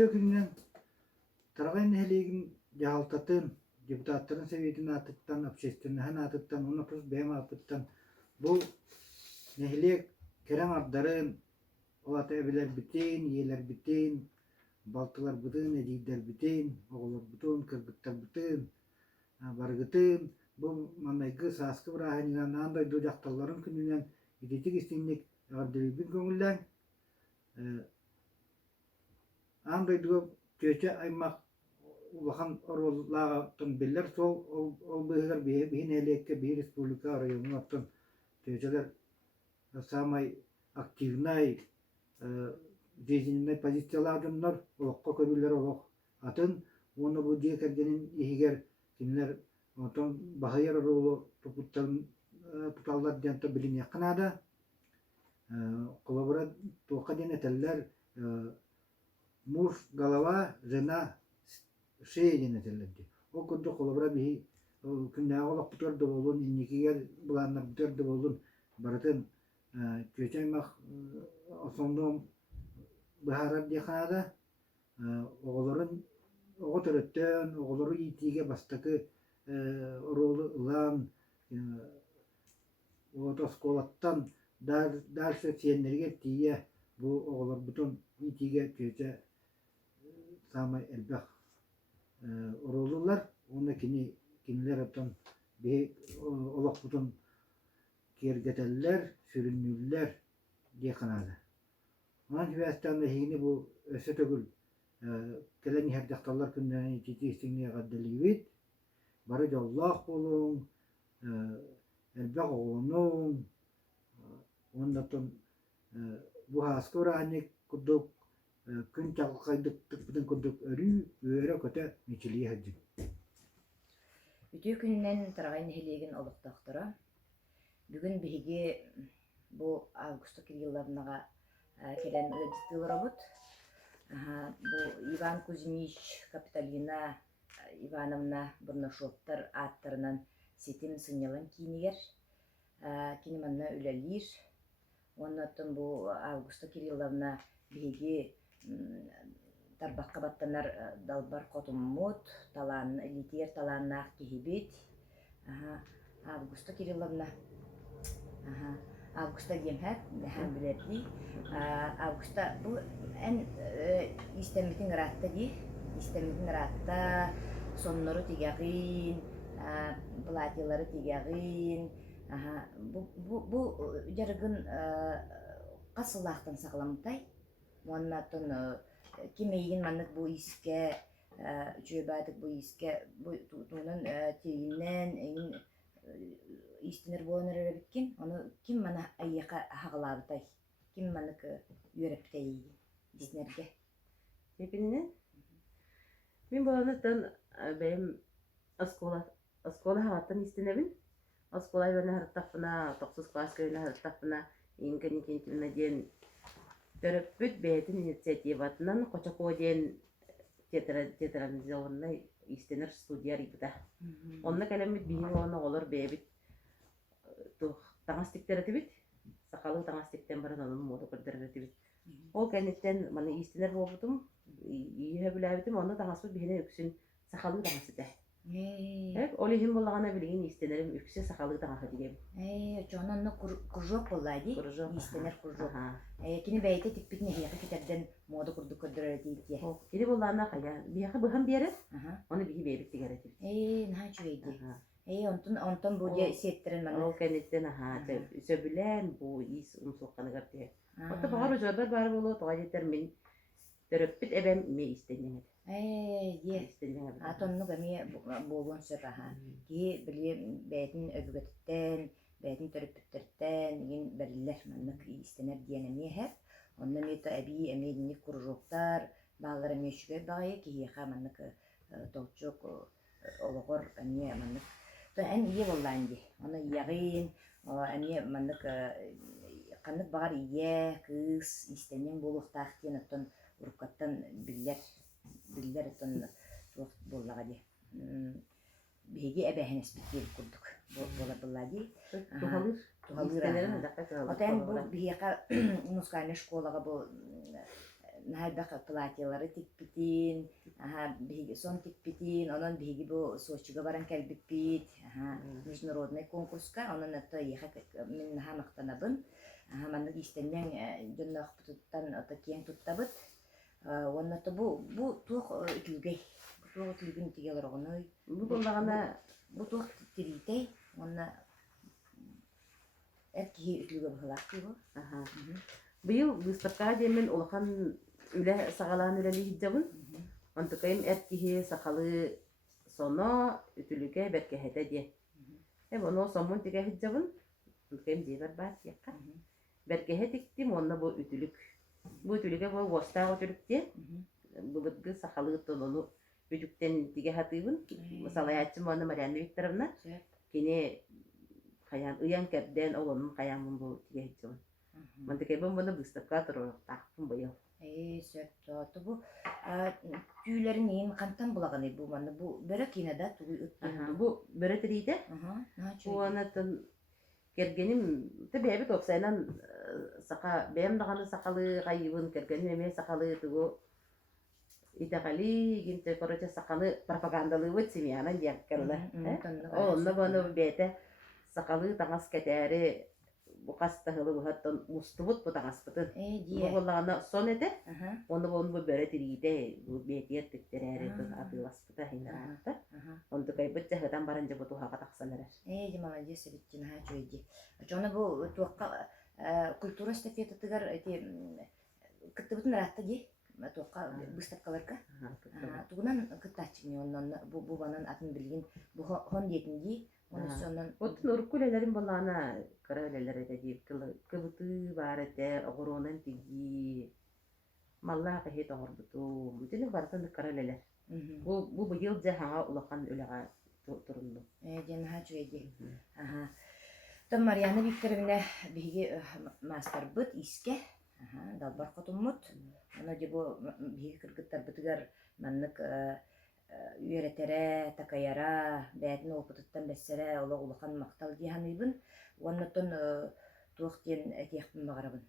Ütüyor günden tarağın helegen jahaltatın депутаттарын советин атыттан, общественныйын атыттан, оны пыз бәм атыттан бұл нехилек керен ардарын олаты әбілер бітейін, елер бітейін, балтылар бұтын, әдейдер бітейін, оғылар бұтын, кіргіттер бітейін, барғытын, бұл манайғы сасқы бір ағайынған андай ду жақталарын күнінен ететік істейінек ағардырыбін көңілден андай ду көче аймақ улахан ороллағатын беллер сол ол быһыгар биһин элекке би республика районуттан төжелер самай активнай жизненный позициялардыннар олоққа көрүлер олоқ атын оны бу дие кергенин ихигер кинилер отон бахайар оролу туталлар дента билин якынада колобора туоқа ден этеллер муж голова жена шея ден этеллерди ол күндө колобора бихи күннәгә олоқ бутырды болун инникигер буланнар бутырды болун барытын көчаймак осондон бахарар деханада оголорун ого төрөттөн оголору итиге бастакы оролу ылан отосколаттан дальше сиеннерге тие бу оголор бутун итиге көчө самай элбах оролулар оны кинилер оттон бе олоқ бутун кергетеллер сүрүнүллер деханада Ondan hüvəstəndə hini bu ösə tögül gələn yerdəxtallar gündən ciddi istinliyə qaddəliyid. Barı Allah olun, elbəq oğunun, ondan bu haskı öğrenik kuduk, gün çaqıqaydık tıkpıdın kuduk öre kötə meçiliyə həccim. Ütü gündən tarağın helegen oluqtaqtıra. Bugün bihigi bu Avgusta Kirillовнаға келен өдістіл робот. Бұл Иван Кузьмич, Капиталина Ивановна Бурнашоптар аттарынан сетім сынялан кейінігер. Кенеманна үләлер. Оннатын бұл Августа Кирилловна беге тарбаққа баттанар далбар қотыммот, литер таланнақ кейбет. Августа Кирилловна Августа демхәт, һәм билети. Августа бу эн истемитин ратта ди. Истемитин ратта соннору тигәгин, платьялары тигәгин. Бу яргын касыллактан сакламтай. Моннатын кимейгин маннык бу иске үчөбәдик бу иске бу тунун тииннен истинер болонер биткен, оны ким мана айяка хагалабытай, ким манык үйрөптей иснерге. Епинне? Мен болонуттан бәйм аскола хагаттан истинебин. Аскола верне харттапына, 9 класс кöyне харттапына, инкен ден төрөппүт бәйтин инициативатынан Кочако ден театрализованный истинер студия рибда. Онна калемит бихин оны олар бәйбит таңастиктерети бит, сакалы таңастиктен баран анын моду көрдөрөти бит. Ол кенеттен маны истинер болбутум, ийе билебитим, аны таңаспыт бихине үксүн сакалы таңасыта. Ол ихин боллагана билген истинерим үксү сакалы таңасы дигем. Жононны куржок боллади, истинер куржок. Кини бәйте тикпитне хияка кетерден моду курду көрдөрөти дие. Кини боллана кая, бияка быхам берет, аны бихи бейбит тигерети. Наха чуйди. Онтон бу де сеттерин мана. Ол кенеттен сөбүлен бу ис умсукканы гапте. Отто багар жөбөр бар боло тойлетер мен төрөппүт эбем ме истенген. Истенген. Атонну гами болгон сөбаха. Ки биле бәйтин өбүгөттен, бәйтин төрөппүттөртен ген берлер маннык истенер диенеме хеп. Онда мета аби эмедини куржоктар, баллары мешүгө багы ки ха маннык толчок олгор эме маннык Эн ие болланди. Оны ягын, эме маннык канык багар ие, кыз, истенен болуктак ден оттон уруккаттан биллер оттон тук боллага ди. Беги эбехенес битер курдук. Болла ди. Тухалыр. Отен бу бияка мускальный школага бу наһайбак платьялары тикпитин, биһиги сон тикпитин, онон биһиги бу Сочига баран кэлбиппит, международный конкурска, онон это ехак мен наһа мактанабын. Маннык истеннен жоннохпутуттан ата киен туттабыт. Оннаты бу туох үтүлгей. Бу туох үтүлгүн тигелер огоной. Бу боллагана Бу туох тиритей, онна эрки үтүлгө бахлакты бу. быйыл выставкага демен улахан үле сагалаан үлели хиджабын. Онтукайым эркиһи сахалы соно үтүлүгэ беркеһете дие. Оно сомун тиге хиджабын. Онтукайым дебер баат якка. Беркеһе тиктим, онна бу үтүлүк. Бу үтүлүгэ бу востаага үтүлүк дие. Булыргы сахалы тонону үтүктен тиге хатыыбын. Салаячым оны Марьяна Викторовна. Кини каян ыян кэрден олонун каянмын бу тиге хиджабын. Мантыкайбын буну выставка туруртаакпын быйыл. Сөттө бу түүлөрүн ээн кантан булаганы бу манна бу бөрө кинада тугуй ыттын. Бу бөрө тирийте. Бу анатын кергеним тебебит оксайнан сака бэм даганы сакалы кайыбын кергеним эме сакалы тугу итакали гинте короче сакалы пропагандалыбыт семьянан дияккарла. Онна бону бете сакалы таңас кетери бу кастахылы бухаттан мустубут бу таңаспытын. Бу боллагана сон эте. Оны бу бөрө тирийте бу бетиет тектерери атыласпыта хиндаракта. Онду кайбыт жахыдан барынжа бу тухага таксалар. Молодец, биттин ха чойди. Жона бу туакка культура эстафетатыгар эти кыттыбытын ратта ди. Туакка выставкаларга. Тугунан кыттачыгы оннан бу банан атын билген бу хон диетинди. Вот нуркулелерин болана каралелер эти кыбыты бар эте огоронан тиги малла кахи тоорбуту бүтүн бартан каралелер. Бу быйыл жаһага улахан үлага турунду. Ден ха чуйди. Там Марьяна Викторовна биги мастер бут иске. Далбар котуммут. Ана дебо биги кыргыттар бутугар маннык үйретере, такаяра, бәтін опытыттан бәссере, улахан мақтал дейханыбын. Оннаттан туақтен әтеқпін бағарабын.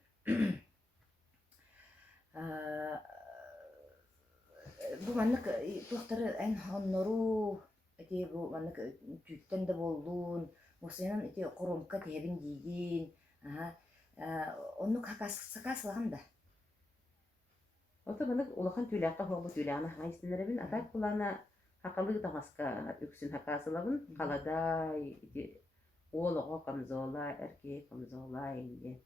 Бұл маннык туақтары ән оннору, әте бұл маннык түйттен де болуын, осыянан әте құромқа тәбін дейден, онны сақасылаған да. Ота баны улахан түләккә хогы түләне хайсыннарыбын атак булана хакалы тагыска үксүн хакасылабын калада олого камзола эрке камзола инде.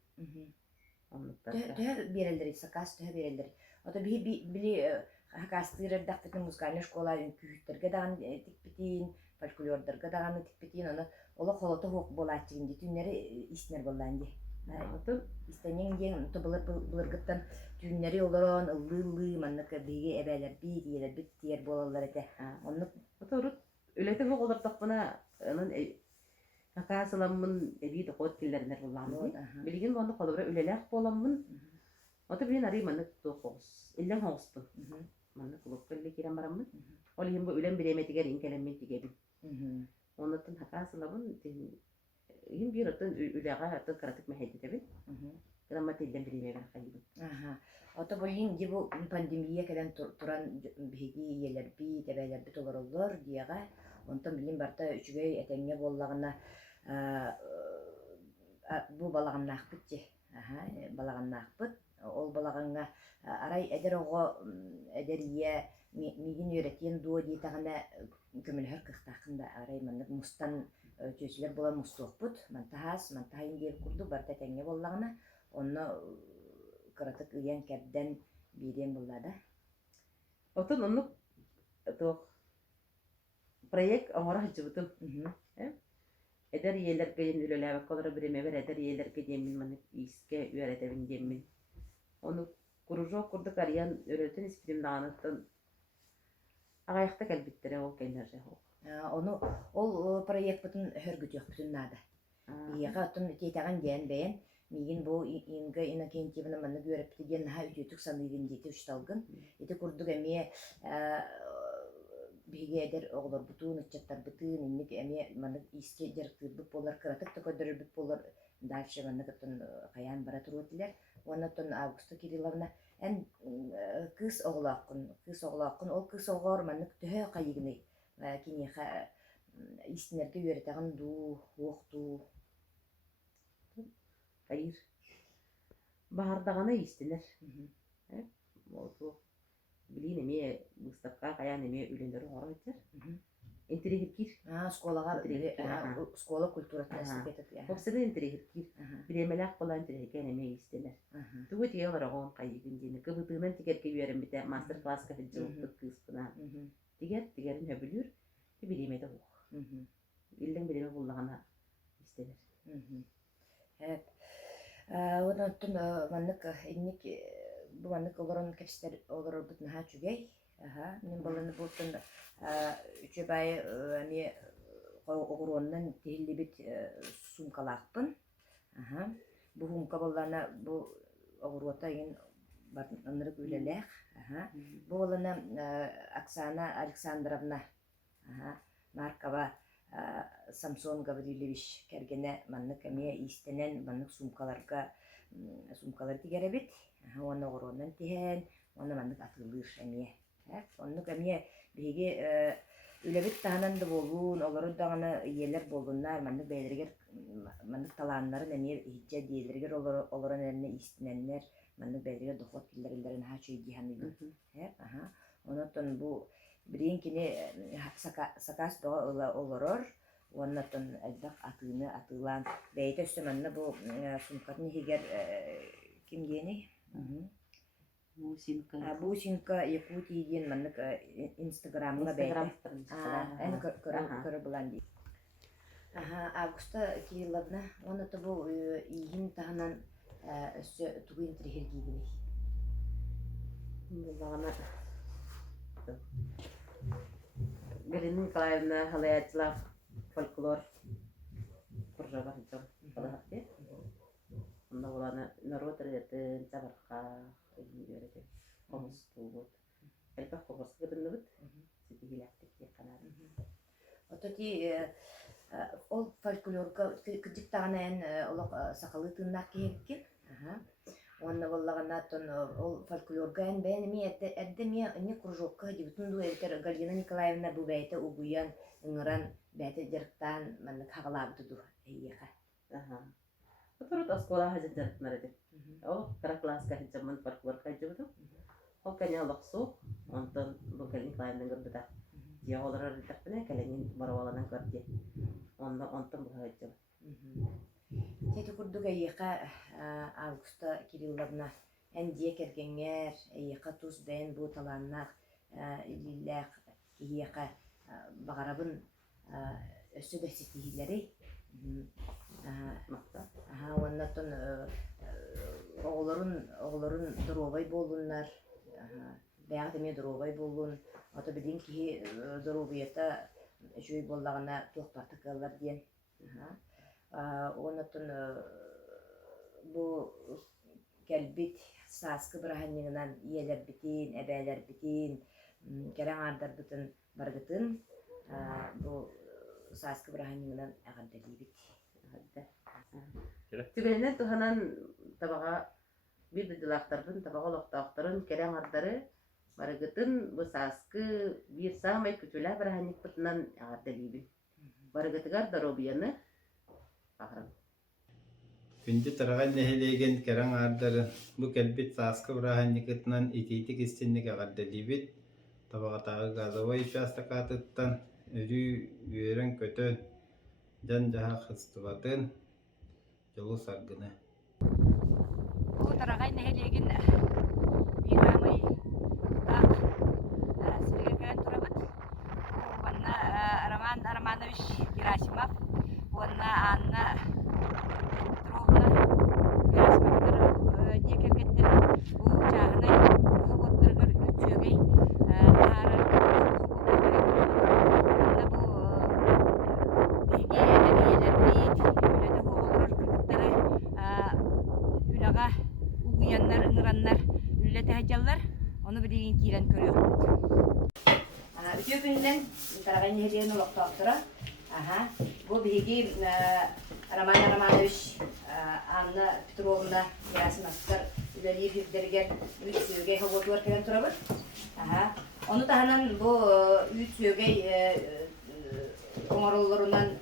Тә берелдер сакас тә берелдер. Ота били хакастырып дактын музыкаль школа күйттерге даган тикпитин, фольклордерге даган тикпитин, аны ола холото хок болачыгын түннәре иснер болланды. Ота истенен ден булыргыттан түннәре олорон ыллы манныка биге эбелер би диелер бит тиер болалар эте. Онны оторут үлете болар тапына анын хакасыламын эби докот киллернер булланы. Билген монда колобра үлелек боламын. Ота бин ари маннык токос. Иллен хостун. Маннык клуб келли кирен барамын. Ол хим бу үлен биреметигер инкелеммен тигебин. Оннан хакасыламын Им биратын үләгә атын каратык мәһәйди дебит. Грамма телдән биремәгән хәйбин. Ата булин ди бу пандемия кадән туран биги еләр би тәбәләр бит оларлар диягә. Онтан билин барта үчүгәй әтәңгә боллагына бу балаганнак битти. Балаганнак бит. Ол балаганга арай әдер ого әдерия мигин өйрәтен дуо ди тагына көмөлһөр кыхтакында арай манны мустан Чөчілер бола мұстуқпыт, мантахайын дейіп күрді, барта тәңе боллағына, оны қыратық үйен кәбден бейден боллады. Отын оны проект оңыра жыбытын. Әдер елерге ен үлеләбі қолары біреме бір, әдер елерге демін, маны иске үйәретәбін демін. Оны күружок күрдік ариян өрелтін іспедім дағанықтың ағаяқта кәлбеттері ол кәлінер жағы. Onu ol proyekt bütün hörgütüyor bütün nada. Yaga tun teytagan diyen beyen migin bu inga inakentiyevna manna görüp diyen ha ütütük sanıydın diyeti üçtalgın. Eti kurduk emiye bege eder oğlar bütün uçatlar bütün innik emiye manna iske jarıktır bu polar kıratık da koydurur bu polar dальше manna katın kayan bara turutiler. Ona tun Augusta Kirillovna En kız oğlakın ol kız oğor manık töhe kayıgını kini istinerge yöretegen du hoqtu. Hayır. Bahardagana istiner. Oldu. Bilin eme Mustafa kayan eme ülenleri horadır. Enterihir. Skola kulturatına esneket ya. Hopsada enterihir. Bilemelak falan enterihir eme istiner. Tuğut yağlar ağın kayıgın dini. Kıvıtığından tigerke üyerim bite master class kahıcı oldu kız buna. Tigerin höbülür. Bilemede hoq. İlden bileme bullağına istenir. Evet. Ondan manık innik bu manık olaran kepsler olarak bütün ha çügey. Мен баланы болтон үчөбай эми огуроннан тииллибит сумкалаакпын. Бу сумка баллана бу огуруота ген барнырык үлелех. Бу балана Оксана Александровна Маркова Самсон Гаврилович кергене маннык эми истенен маннык сумкалар тигеребит. Оны огуроннан тиһен, оны маннык атылыр эми. Оннук эмие биги үлебит таанан да болуун, олору дагана иелер болуннар, маннык бейлергер, маннык талааннарын эмие хиджа диелергер олорон эне истиненнер, маннык бейлергер дохот киллерилерин хачы диханыбы. Онотон бу бирин кини сакас доо олорор, онотон элдак атылан бейте өстөмөннө бу сумкатын хигер ким дени? Бусинка Якутия ден маннык Инстаграмга бәйте. Әне көрө булан ди. Августа Кирилловна, оны да бу иһин таһанан өссө тугын трихергигини. Булгана. Галина Николаевна Халаятла фольклор кружева хитом. Балахте. Онда буланы народ рәтен табарка öğretim. Omuz buldu. Elbette kovası kadınlığı sizi hilaftık diye kanadı. Ototi ol folklorga küçük tane olak sakalı tırnak giyip Onunla vallagana ton ol folklorga en beğenimi eddemi ne krujokka dibutun du evter Galina Nikolaevna bu beyte uguyan ıngıran beyte jerktan manlık hağalabdı du eyyeha. Turut askola hajat narede. O kara kelas zaman folklor kajibudu. O kanya lokso onton bu Galina Nikolaevna görbeda. Ya olara ritakne kalenin barawalanan kerja. Onton bu hajat. Тети курдуга ийка Августа Кирилловна эндие кергеңер ийка тус бен бу таланнак илиллак ийка багарабын өссө деситилери оннотон оголорун дровой болуннар бягдеме дровой болун ото бидин ки дровуйта жүй боллагана токтартыкалар диен Онотун бу келбит саскы бираханныңынан иелер битин, эбээлер битин, керең ардар битин баргытын бу саскы бираханныңынан агардалибит. Түгенен туханан табага бир дилактардын табага локтокторун керең ардары баргытын бу саскы бир самай күтүлө бираханник битинен агардалибит. Баргытыгар даробияны Күнді тұраған нәхелеген кәрің ардары бұ кәлбет сасқы бұрағанникетінен итейтік істеннік ағарды дейбет. Табағатағы газовой участакатыттан үрі үйерін көтін жан жаға қыстыбатын жолу саргыны. Бұ тұраған нәхелеген бирамай құдақ сіргерген тұрабыт. Онна Роман Романович Герасимов Онна Анна Петровна Герасимовтар декергеттер бұл жағына хоботтыргыр үтсөгей тары онда бұл биге әдебиелер бейт үледі хоғылыр кыргыттары үлаға угуяннар ыңыраннар үлеті хажалар оны білеген кейлен көріyor. Үтө күнінен тарағайын хедеген олықтақтыра Bu bilgi Roman Romanovich Anna Petrovna Gerasimовтар үлелиир хирдеригер үт сүйөгей хоботуар келен турабыт. Onu tahanan bu üç sögey oңороллорунан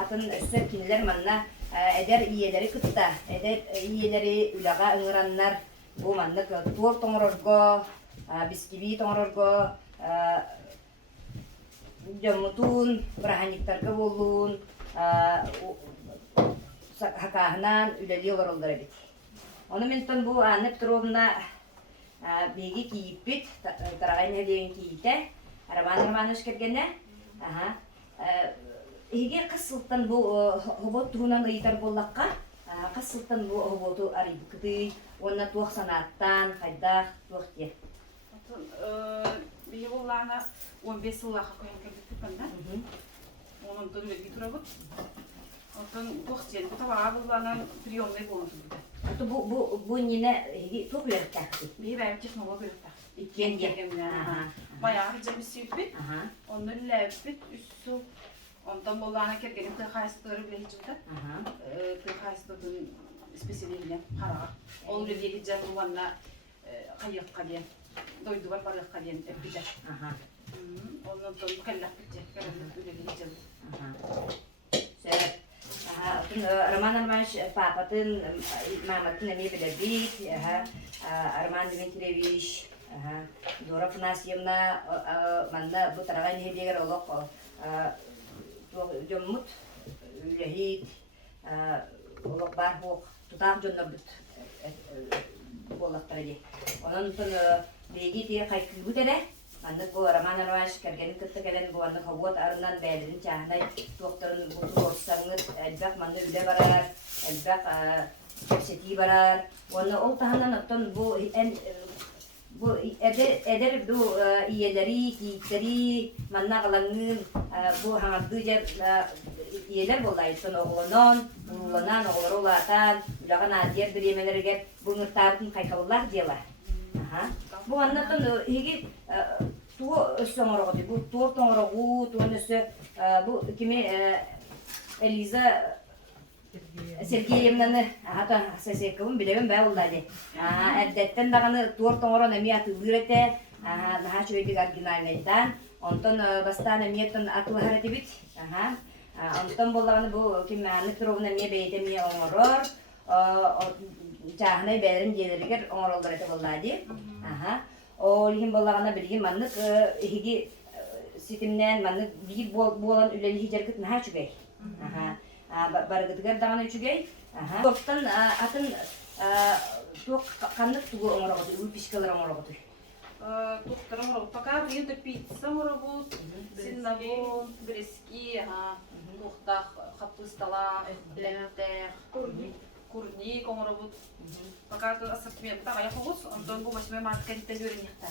атын өссөр кинилер манна эдер иелери кытта, эдер иелери үлага ыңыраннар бу маннык туор тоңорорго, бискиби тоңорорго, жомутун, браханиктарга болуун, хакаһынан үлели олороллор бит. Onu ментон бу Анна Петровна беги кийиппит, тарагайны деген кийите, Роман өскергене. Эге кысылтан бу хобот туунан ыйтар боллакка, кысылтан бу хоботу арибыкты, онна туох санаттан, хайдах, туох те. Беги боллана 15 сыллаха коян келдик канда. Onun dön ve giturabıt. Ondan tuğçen bu tabağa bulana priyomle boldu. Atu bu yine çok lerkakti. Bir ben teknoloji belirtti. İkken Gelgemler. Bayağı bir süpit. Ondan levbit üstü. Ondan bolana kergenin tıkhaysıtları bile hiçbir. Tıkhaysıtların spesiyeliğine para. Onu bir gideceğim bu bana kayık kadiyen. Doydu var balık kadiyen yapacak. Ondan sonra kellak bitecek. Kergenin öyle gideceğim. Роман Арманович папатын, маматын эме билебит, Арман Дмитриевич, Дора Афанасьевна, манна бу тарагай нехедегер олок жоммут, үлехит, олок бар хоқ, тутақ жоннор бут болақтар еде. Онан тон беги тие қайкылгут эде, маннык бу Роман Арманович кергенин кытты келен бу анны хобот арынан бәлерин чахнай туақтарын буту орсаңыт, әлбәк манны үле барар, әлбәк кепсети барар. Оны ол таханан оттон бу эдер бу иелери, кийиттери, манна қалаңын, бу хаңарды жер иелер болай, сон оғылынан, уруланан, оғылары олатан, үлаған адияр біремелерге бұңыртарын қайқабылар дела. Бу аннатын еге туо өссөңөрөгөдү, бу туор тоңорогу, туон өссө, бу кими Элиза Сергеевнаны ата сесеккабын билебин бай улдады. Әддеттен даганы туор тоңорон эми атылыр эте, наха чөйдүк оригинальныйдан, онтон бастан эмиеттен атылар эте бит. Онтон боллаганы бу кими Анна Петровна эми бейте эми оңорор, жаһанай бәлерин желеригер оңоролдор эте боллады. Олихин боллагана билген маннык хиги ситимнен маннык бир болан үлели хижеркет наха чүгей. Барыгытыгар дагана чүгей. Топтан атын тук каннык тугу оңорогоду, үлпишкалар оңорогоду. Туктар оңорогу. Пока бүйүнтө пицца оңорогу, синнабон, брески, туктах, капустала, лемтер, курник оңорогу. Пока ассортимент тага яхогус, онтон бу машина маркеттен өрүнүктар.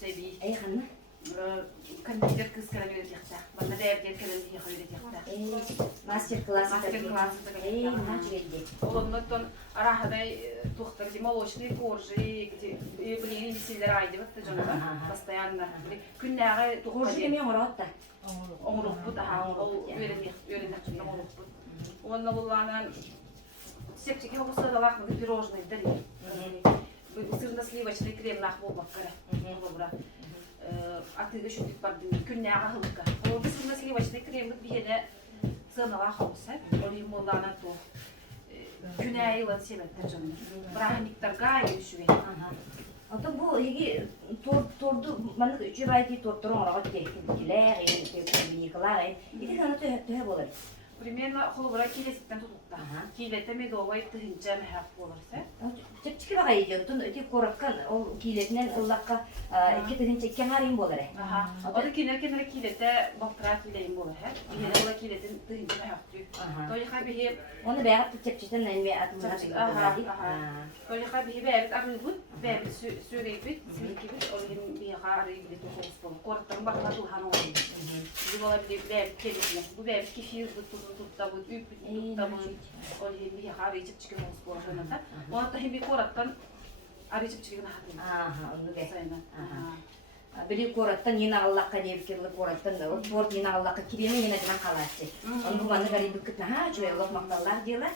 Себи. Эй ханна. Кондитер кыз келен өрүнүктар. Бана дээрден келен өрүнүктар. Мастер-класс. Мастер-класс. Эй, нач келди. Олоннотон арахадай тухтар ди молочный коржи, блин, силер айды бат жана постоянно. Күннәгы тухка Коржи ди. эме оңоротта. Оңрукпут, ол өрүнүктар оңрукпут. Онна булланан сепчики хобусадалах мы пирожные дали. Сырно-сливочный крем нахвол баккара. А ты еще тут под кюняга хылка. Ол сырно-сливочный крем вот биене сырного хауса. Ол ему лана то. Кюняга илан себеттер жон. Браханиктарга юшуе. Ото бу еги торду маны үчү байти торторун орого текилер, бийиклар. Иди кана төһө болор. Примерно холбара килеситтен тутукта. Килете медовый тыгынча мэхак болорса. Чепчики бага ийден, эти кораккан ол килетинен ыллакка эки тыгынча кеңарин болор. Ода кинер килете бактыра килейин болор. Биһене ола килетин тыгынча мэхак түй. Тоyха биһи Оны бягат чепчитен эми атымга тыгынча. Тоyха биһи бэбит арылбут, бэбит сүрейбит, силкибит, олгин биһа арыйбит тохос бол. Корактан бакла тулхан ол. Бу бола бит бэбит келетин. Бу бэбит кефир бут тутта бут үпүт тутта бут. Олгин биһа арыйчып чыгып бол жоната. Оны тахи би корактан арыйчып чыгып нахат. Onu be. Били кораттан ена Аллахка деп келди кораттан да спорт ена Аллахка киреме ена гынан калачы. Он бу маны гари бүккет на чөйлөк макталлар дела.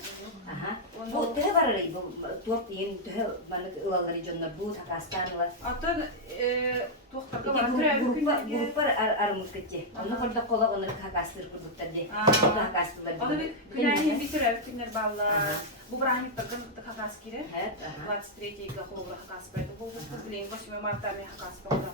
Бу те барырый бу торт ен те маны ылалары жонна бу такастанла. Атын туактарга Группа армус кетти. Аны көрдө коло аны такастыр курдуктар де. Такастылар. Аны бит күнәһин битер күннәр баллар. Бу брахим такын такас кире. 23-га холбра такас бәде. Бу билен 8 мартта мен такас болду.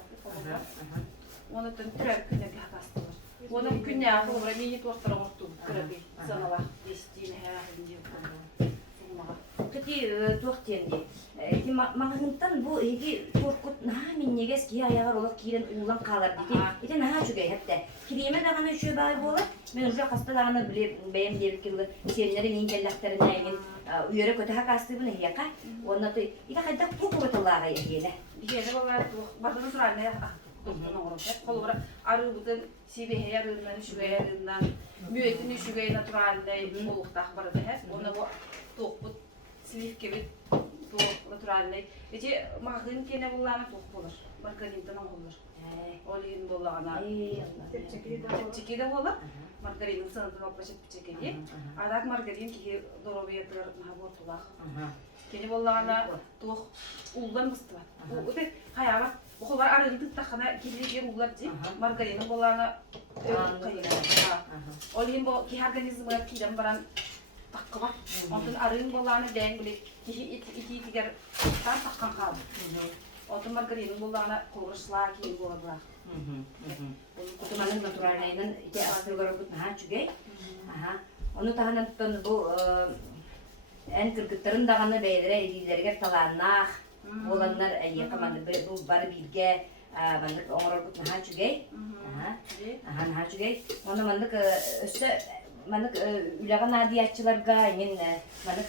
Оны төнтүрәп күннәргә такастылар. Оны күннә холбра мени туактар орту. Кырыгы санала 10 һәм Кити туактенде. Ки магынтан бу эги торкут на мен негес ки аягар олак кирен улан калар диди. Ите на жүгөй хатта. Киреме даганы шө бай болот. Мен уже каста даганы биле бейем деп келди. Сенлери мен келлактарын айын үйөрө көтө хакастыбын яка. Онда той ите кайда пукуруталага егеле. Диге балар бардын сураны Холбра арыбытын сибе ярынан шүгәйәреннән мөйтен шүгәй натуральный булыктак барды һәм оны бу топут сливки бит топ натуральный. Эти магын кене булланы топ булыр. Маргаринадан булыр. Олин буллана. Тепчеке булыр. Маргарин сынды башып тепчеке. Адак маргарин ки доробиятыр набортулак. Кене буллана тох улдан быстыла. Бу үтә хаяба Охолар арынды тахана килеген улар ди маргарина болана олин бо ки организмга кидем баран таккыба онтон арын боланы дәң билек ити тигер тан таккан калды онтон маргарина болана курышла ки бола бара Кутуманын натуральныйнын ите астылгары бут на чүгей. Оны таханаттан бу эн кыргыттарын даганы бәйләре идиләргә таланнах Olanlar yakamanda bu bari bilge mandık oңорорбут наха чүгей. Наха чүгей. Оны мандык өссө мандык үләгән адиятчыларга мен мандык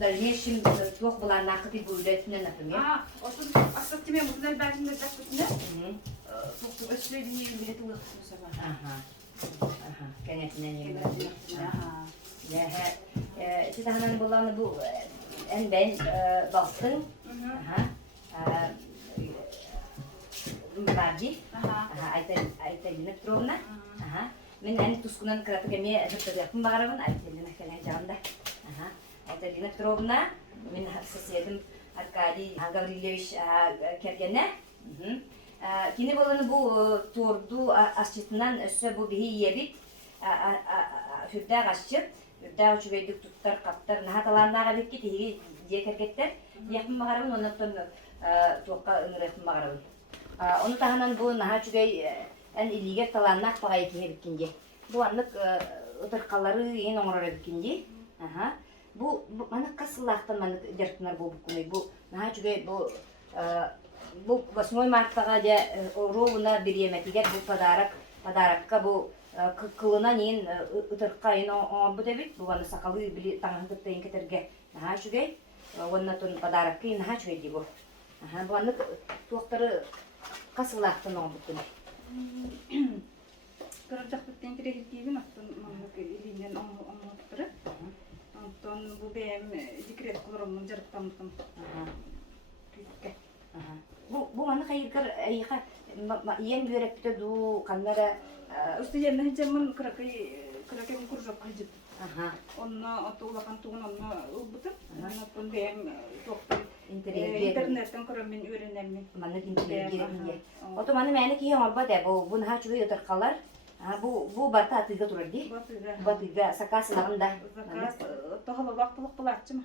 дальнейшем туох булар нақыты бүлетне например. Отын ассортимент мындай бәлгелер дәпетне. Туох өсләдине билеты уйкысын саба. Конечно, не. Я титаһанан буланы бу en ben baktın. Bardi. Aytelina Petrovna. Men en tuskunan kratıgemiye zıptırıyorum bağırımın. Aytelina Kalajanda. Aytelina Petrovna. Men hassasiyetim Arkadi Gavrilyevich Kergene. Kini bolanı bu tordu aşçısından össe bu bihi yebit. Hürdağ aşçı. Дәү чүгәйдик туттар каптар нахаталарнага бит кити декергеттер якын магарабын оннан туакка ыңырыктын магарабын оны таханан бу наха чүгәй эн илигер таланнак багай кебиккинде бу аннык ытыркалары ен оңорор биккинде бу маны касыллактан маны дерттинар болуп куной бу наха чүгәй бу 8 марттага же ровуна биреметигер бу подаракка бу кылына нен ытыркка ен оңорбут эбит бу аны сакалы били таңын кыттайын кетерге наха чүгәй оннатон подаракка наха чүгәй ди бу бу аны туактары касыллактан оңорбут куной Кырдак биттен керек дигин аттан мамлык илинен оңорттыры. Антон бу бем декрет кылырымын жарыктамдым. Бу аны хайыркар айха ен бөрөптө ду каннара Устуянна жаман кракай куржап кайжып. Онна атуулакан тугун онна убутуп, оннан бем токтор интернеттен көрөмүн үйрөнөмүн. Маны интернеттен. Ото маны мени ки алба да бу наха чуй ытыркалар. Бу барта атыга турар ди. Батыга сакасыгында. Заказ тохоло вактылык булатчым.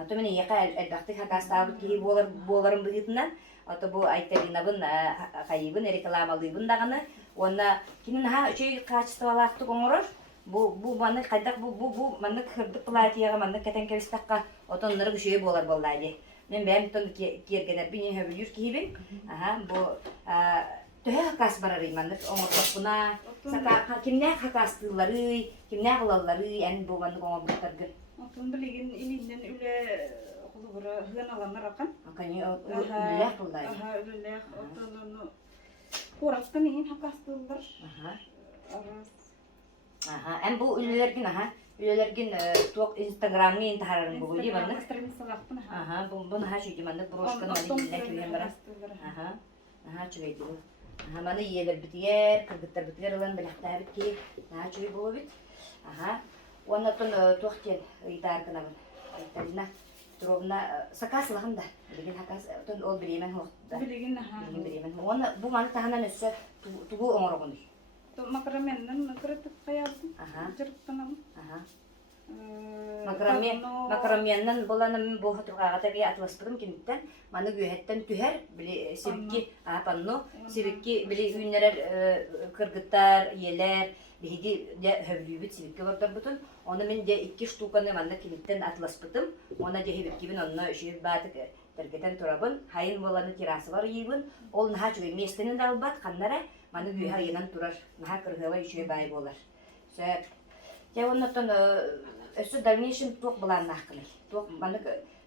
Ото мени яка элбакты хакастабы ки боларым быгытынан. Ото бу айтаринабын кайыбын рекламалыбын даганы. Онна кинин ха чөй качестволакты оңорор. Бу маны кайдак бу маны кырдык платьяга маны кетен кебистакка отоннары күшөй болар болдайды. Мен бәм тон кергенер бине хөбүлүр кийбин. Бу төһө кас барары маны оңордокуна. Сака кимне хакастылары, кимне кылалары, эн бу маны оңордоктаргы. Отон билген илинден үле кулубура хыналанар акан. Аканы үле кылдайды. Үле отон Корактан ин хакастылар. Эн бу үлелерген туак инстаграмны интахарын бу ди маны. Страницалактын. Бу наха шуди маны брошканы маны билен килген бара. Aha çöy diyor. Aha bana yiyeler bitiyer, kırgıtlar bitiyer olan bilakta bit ki. Aha çöy bolu bit. Aha. Ondan sonra tohtiyen idare kına ben. Aytarına. Turovna sakasılığım da. Bilgin hakas ton ol biremen hoqda. Biligin ha. Bilgin biremen. Ona bu manı tahanan össe tuğu oңорогуny. Makramenden kırıtıp kayaldım. Aha. Cırıktanam. Aha. Makramiyandan bolanım bu hatırgağata bir atlaspırım kimitten. Manı gühetten tüher bili siviki panno siviki bili günler kırgıtlar yeler bihigi de hövlübüt siviki vardır bütün. Onu min de 2 штуканы manı kimitten atlaspıtım. Ona de hevkibin onu şey batık tergeten turabın. Hayın bolanı tirası var yibin. Ol naha çünkü mestinin dalbat kanlara manı güher yenan turar. Naha kırgıva işe bay bolar. Söp. Ya ondan ösü dальнейшем тук булан нахкылый. Тук маны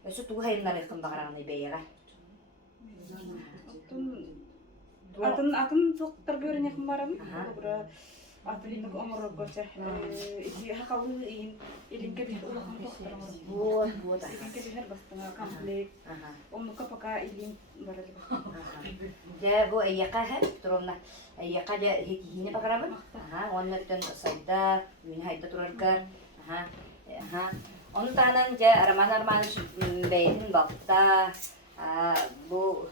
ösü тугу хайымнар якын багараны бейга. Атын тоқтар көрін якын барам. Бura атылыны оморор көрчө. Ити хакабы ин илинге бир улахан тоқтар. Вот. Илинге бир бастыга комплект. Онука пока илин барады. Я бу яка ха туромна. Яка да хикине багарабы. Оннан сайда мин хайда турарга. Onu tanan ja arman beyin bakta bu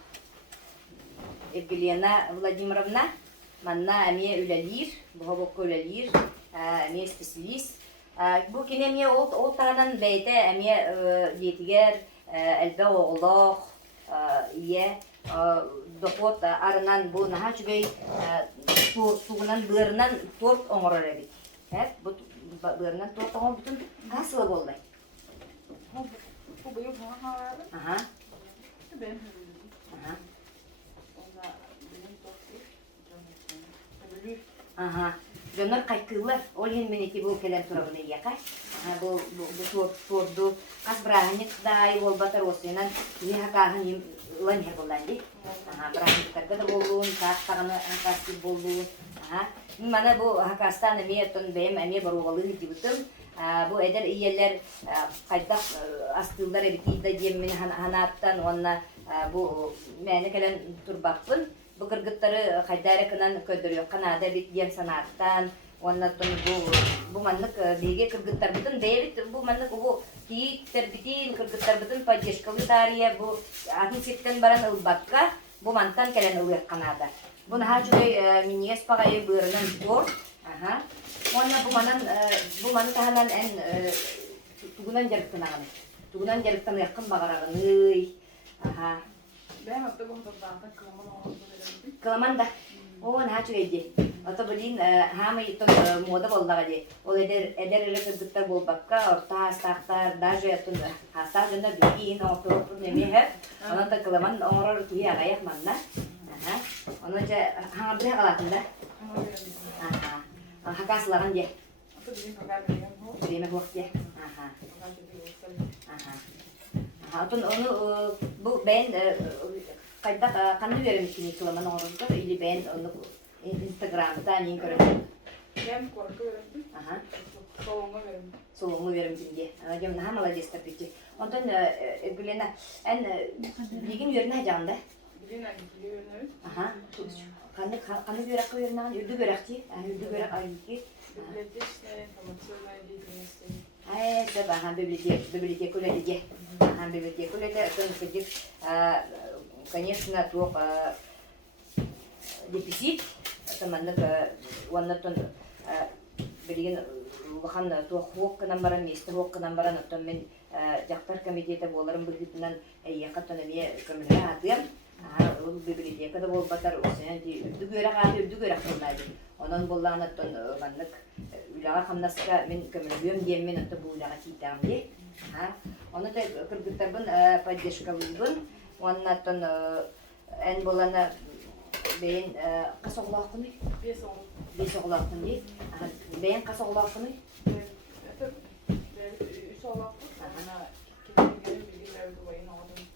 Evgeliana Vladimirovna manna amiye ülelir bu habok ülelir amiye spesialist bu kine amiye ol tanan beyte amiye yetiger elbe oğlak iye dokot aranan bu naha çünkü tuğunan bığırından tort oңoror ebit bu bığırından tort oңor bütün kasılı bolday. Bu buyur bana havalı. Aha. Ben. Aha. Onda benim toksik. Aha. Döner kaykılar. Ol hen meneki bu kelem turabını yakay. Bu tordu. Kas brahnik da yol batar olsunan. Bir hakahan lan her bolandi. Aha brahnik targada bolun, tağını kaslı bolun. Aha. Mana bu hakastan emiyeton benim emiye barovalı dibitim. Bu eder iyeler kaydak astıllar ebitiyde diyemini hanattan onna bu mene kelen turbakpın. Bu kırgıtları kaydara kınan ködürüyor. Kanada bit diyem sanattan. Onna bu manlık bilge kırgıtlar bütün beyrit bu manlık bu kiyikler bitin kırgıtlar bütün paylaşkalı tarihe bu atın sitten baran ılbakka bu mantan kelen ılır Kanada. Bunu hacı minyes pagayı bığırının zor. Aha. Ona bu manı tahanan en tugunan jarıktınağını. Tugunan jarıktığını yakın bağırağını. Aha. Ben hatta bu da kılaman oldu dedim. Kılaman da. O ne hacı eddi. Ata bilin hama yitton moda boldağı di. O eder kırgıtlar bol bakka orta hastahtar daja yatın hastah döndü bilgi yine orta nemi hep. Ona da kılaman oğrar ki ağayak manna. Aha. Ona önce hama bir halatında. Aha. Hakaslardan diye. Bileme hoş diye. Aha. Aha. Onu bu ben kayda kanı vermiştim kılaman orada. İli ben onu Instagram'da neyin görüyorum. Ben korkuyorum. Aha. Soğuğumu verim. Soğuğumu vermiştim diye. Anacığım daha malacağız tabii ki. Ondan Gülena en bilgin yerine canlı. Bilin hangi biliyorsunuz? Aha. Kanı görak koyuyorlar. Ürdü görakçı. Ürdü görak ayıki. Библиотечная информационная деятельность. Ага, библиотеку леди. Ага, библиотеку леди. Конечно, только дефицит. Это маннык, ваннатон билген ухан туох намбаран, месте хуок намбаран, оттон мен жактар комитеті боларым бүгітінен яқаттан әме көмілі атыям. Ол библиотекада бол батар осыян дей үрді көрек болмайды. Онан боллаған оттон маннык үлаға қамнаска мен көмілігім дейм мен отты бұл үлаға кейтағым дей. Оны да кыргыттарбын поддержкалыйбын. Онан оттон ән болана бейін қас оғылақыны? Бес оғылақыны дей. Бейін қас оғылақыны? Это 3 оғылақы. Ана кеткенген білгілерді байын оғыларын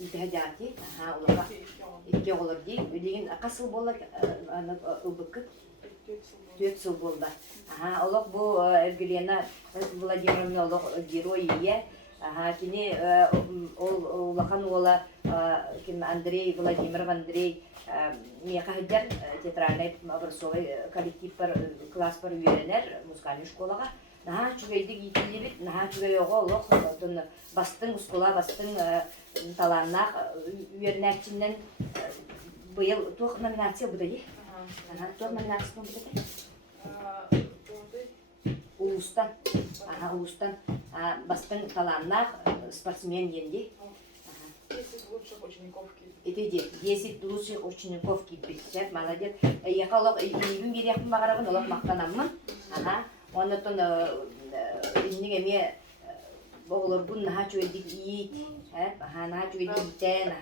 İhtiyacı, olarak iki olur değil. Bildiğin kasıl bolla ılbıkıt 4 yıl bolda. Olak bu Evgeliana Vladimirovna olak geroyiye Кини ол улахан ола ким Андрей Владимиров Андрей мияка хыджар театральный образцовый коллектив бар класс бар үйренер музыкальный школага. Чугайдык итилибит, чугай оголох бастың школа бастың таланнах үйренерчинен быйыл тух номинация будайы. Тух номинация будайы. Улустан. Улустан бастың таланнах спортсмен енди. 10 лучших учеников килбит. Это 10 лучших учеников килбит. Молодец. Якалок ибин бир якын багарабын олак мактанаммын. Онотон инниге ме боголорбун наха чуйдик иит. Наха чуйдик тен,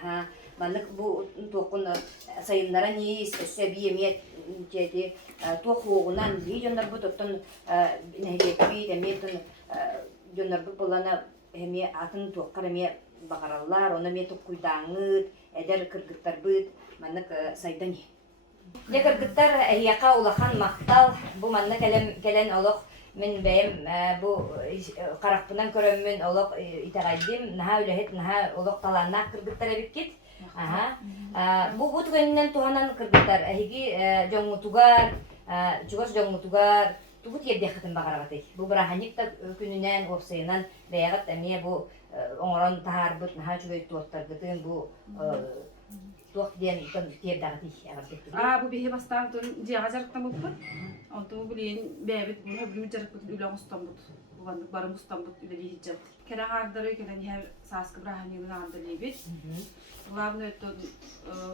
маннык бу токун сайыннара ниис сөбие ме тети тохугунан би жондар бу тоттон нехеби деметон жондар бу болана эме атын токкар эме багараллар, оны ме токуйдаңыт, эдер кыргыттар быт, маннык сайдани. Кыргыттар яка улахан мактал, бу маннык келен олох мен бәйем бу каракпынан көрөммүн олох итагайдым, наха үлехет, наха олох таланна кыргыттар эбиккит. Бу түгөннен туганан кыргыттар, эһиги жоңмутугар, чугас жоңмутугар, тугут ерде хатын багарабатый. Бу браханик та күнүнен опсайынан бәягат эме бу оңорон тахар бут наха чугай туоттардытын бу туох ден тиердагати агар Бу бихе бастан тон жага жарыктан болуппут. Онту билин бэбит бу хөбү жарыктан үлөң устамбут. Бугандык барым устамбут үлели жап. Керен ардары келен хер саскы браханигин андалебит. Главное то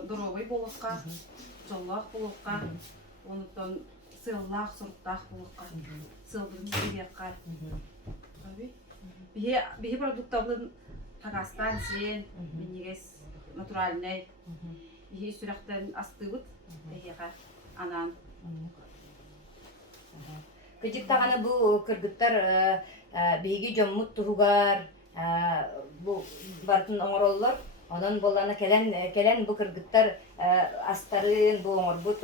дорогой болукка, жоллах болукка, онутон сыллах сорттах болукка. Сылдын сиякка. Бихе продуктовлын Казахстан сен, минигес натуральный. Бихе сүрактен астыбыт. Бихе анан. Кыжыктаганы бу кыргыттар биги жоммут туругар бу бартын оңороллор. Онон боллана келен бу кыргыттар астарын, бу оңорбут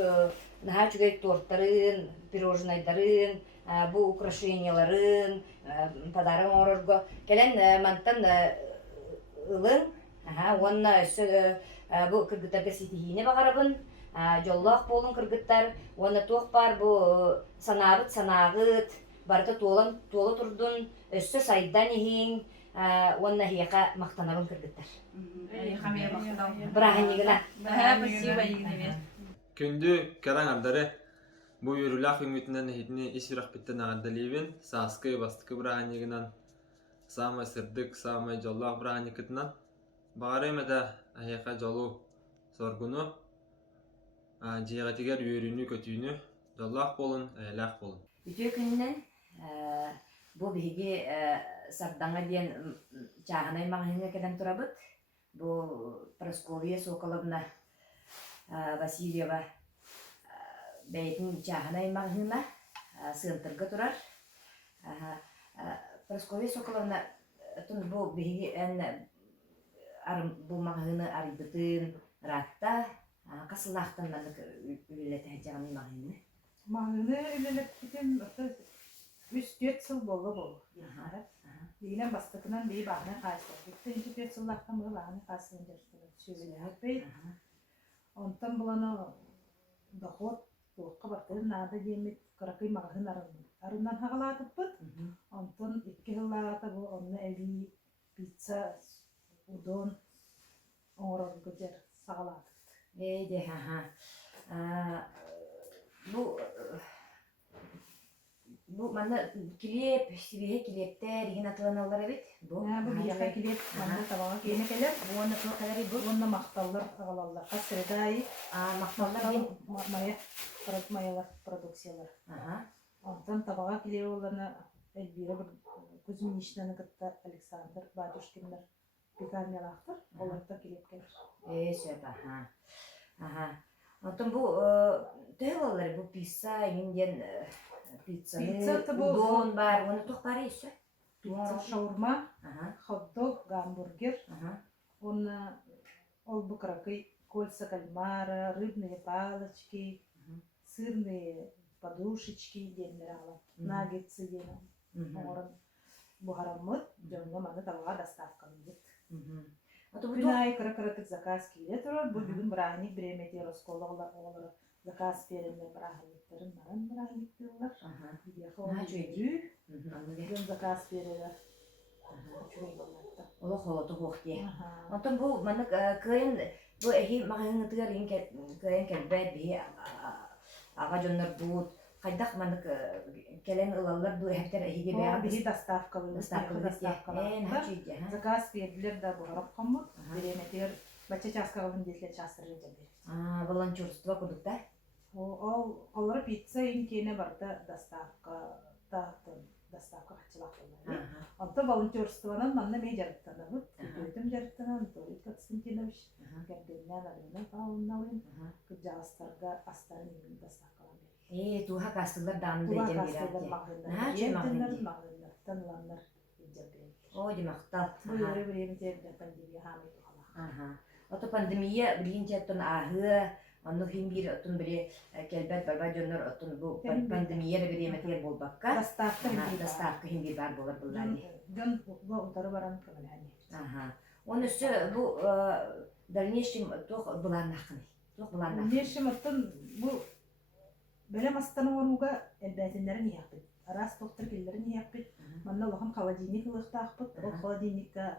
наха чугай торттарын, пирожнайдарын, бу украшенияларын, подарым оңорорго. Келен мантан ылын, онна өссө бу кыргыттарга ситихине багарабын. Жоллах болун кыргыттар, оны тоқ бар бу санагыт, барда толы турдун, өссө сайдан ихин, оны хияка мактанабын кыргыттар. Браханигына. Күндү караң ардары бу юрулах үмүтүнөн хитни исирах биттен агардалибин, саскы бастыкы браханигынан, самай сырдык, самай жоллах браханикытынан, багарымада хияка жолу соргуну, жиғатигер үйрүнү көтүүнү жоллах болун, аялах болун. Бүтө күннен бу биги сардаңа диен чагынай магазинге келен турабыт. Бу Просковья Соколовна Васильева бәйтин чагынай магазина сыntırга турар. Просковья Соколовна тун бу биги бу магазины арыдытын ратта касылахтан мандык үлелете жагынай магазины. Маңыны үлелеттен 3-4 сыл болу. Дейінен бастықынан бей бағына қайсылы. 4 сыллақтан бұл бағына қайсылын жүрсілі. Сөзілі бей. Онтан бұланы доход, тоққа бартырын ады демет, қырақый мағын арындан хағалатып бұд. Онтан 2 жыллағата бұл онны әли, пицца, удон, оңырын көдер сағалатып. Бейде, Бу мана килеп, сибиhe килептер, ген атыланалар бит. Бу бияка килеп, мана табага киене келер. Бу аны кылкалары бу. Онна макталлар агалалар. Касырдай, Макталлар ген маялар, продукциялар. Онтан табага килеп оларны Эльвира Кузьминичнаны кытта Александр Батюшкиндар пекарнялактар. Оларда килеп келер. Сөп, Онтан бу тәйвалар бу пицца, инден пиццаны, удон бар, оны тоқ бар есі? Шаурма, хот-дог, гамбургер. Ол букракы, кольца кальмара, рыбные палочки, сырные подушечки, наггетсы, Бухараммыт, жонго маны талга доставкалыбыт. Ото бу Күн ай кыры-кырытык заказ кире турар, бу бүгүн бирахник биреметер оскола оголор заказ беренде бирахниктарын наран бирахниктылар. Бидеха олжүйрүү, бүгүн заказ берелер. Ола холото хохтие. Онтон бу манык кыйын бу эхи магыңытыгар кыйын келбет бии ага жоннор бут кайдак манык келен ылалар бу эхтер эхиге баа Бири доставкалыбыт. Заказ бердилер да бухарапкаммыт, биреметер бача часкалын детле частыры жабер. Волонтерство кудукта. Олар пицца инкене барда доставка качылак. Онто волонтерствонан манна мен жарыктанабыт, өтөм жарыктанан, Толик Константинович, Герденнан Алена Павловналын, кыджастарга астарын егін доставкалан берген. Туха кастылар дамын Туга дейден кастылар берат. мағындар, таныландар егін берген. О, демақтал. Бұл өрі біремде пандемия хамы тұқала. Ото пандемия билинче оттон ахы, онну хин бир оттон бири келбет барба жоннор оттон бу пандемия биреметер болбакка. Доставка хин бир бар болар буллар. Жон утары баран кымын. Оны өсө бу дальнейшем тох буланнакын. Тох буланнак. Дальнейшем оттон бу белем астаны онуга элбетинлерин яппыт. Арас тоқтыр келлерин яппыт. Манна лохан холодильник ылыктаакпыт. Ол холодильникка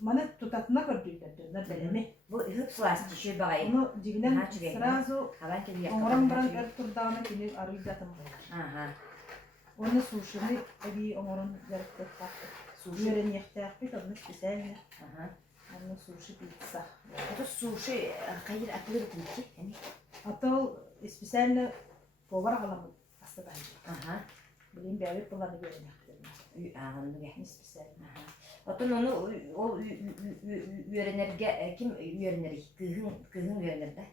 маны тутатына көрдүйлер белеме. Бу хып сласти шүй багай. Оны дигинен сразу Хаван келип оңорон баран өр турдагына кини арыйдатым бар. Оны сушины эби оңорон жарыктып тапты. Сушерен яктаакпыт, оны специально. Оны суши пицца. Это суши кайыр атылыр кути. Атол специально повар аламын астыдан. Билин бәвит буланы берен яктырына. Специально. Отон оны ол үйренерге ким үйренер? Кыгын үйренер да.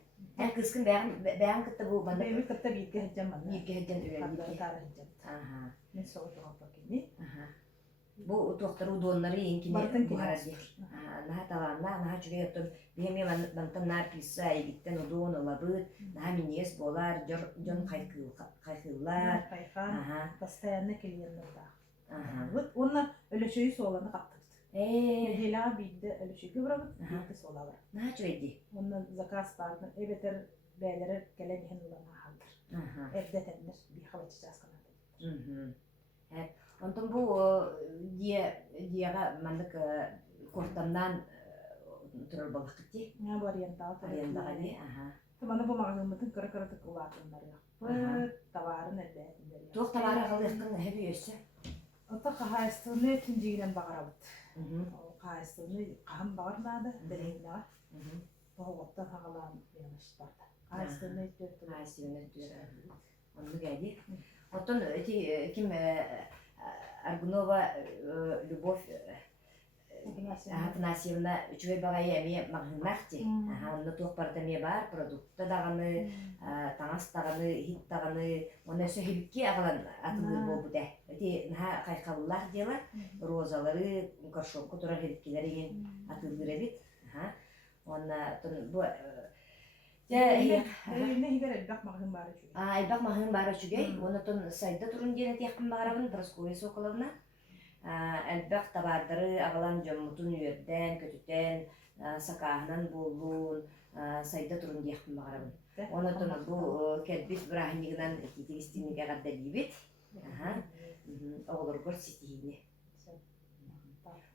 Кыскын бәгән кытты бу банда. Бәвит кытта битке хәҗәм маны. Бирге хәҗән үйренер. Мен соң тоған пакини. Бу доктор удоннары енкине Бартын бухаради. Наха таланна, наха чугай оттон беме бантан нар писа егиттен удон олабыт, наха минес болар, жон кайхыллар. Постоянно келгендер да. Вот онна өлөшөй соланы каптырды. Неделя бидде өлөшөйгө барабыт, бидде солалар. Наха чугайди. Онна заказ барды, эбетер бәйләре келен ген улана халдыр. Эрдетендер би халачы жасканады. Онтон бу диага мандык кортамдан турар балык китти. Я вариантал. Арендагали. Мана бу магазинмытын кыры-кыры кылатындар я. Товарын элбетиндер. Тук товары кылыктын hebi өсө. Ота кахайстыны тинжигинен багарабыт. Кахайстыны кам багарнады, берегнага. Боготтан хагалан яныш барды. Кахайстыны төттү. Кахайстыны төттү. Онну гайди. Отон эти ким Аргунова Любовь Афанасьевна үчүгөй багай эми магнахти. Онну тук бардаме бар, продукта даганы, таңас даганы, хит даганы, оны өсө хибикки агалан атылыр болбуде. Эти наха кайкаллар дела, розалары, горшокко тура хибиккилери атылыр эбит. Онна бу Айбак махын бары чүгей, онытын сайда турун дене тияқпын бағарабын Прасковья Соколовна. Әлбәк табардары ағалан жоммутун үйерден, көтүтен, сакағынан болуын, сайда турун тияқпын бағарабын. Онытын бұл кәлбет бірахынығынан кетегістігінеге ғадда дейбет. Оғылыр гөр сетейіне.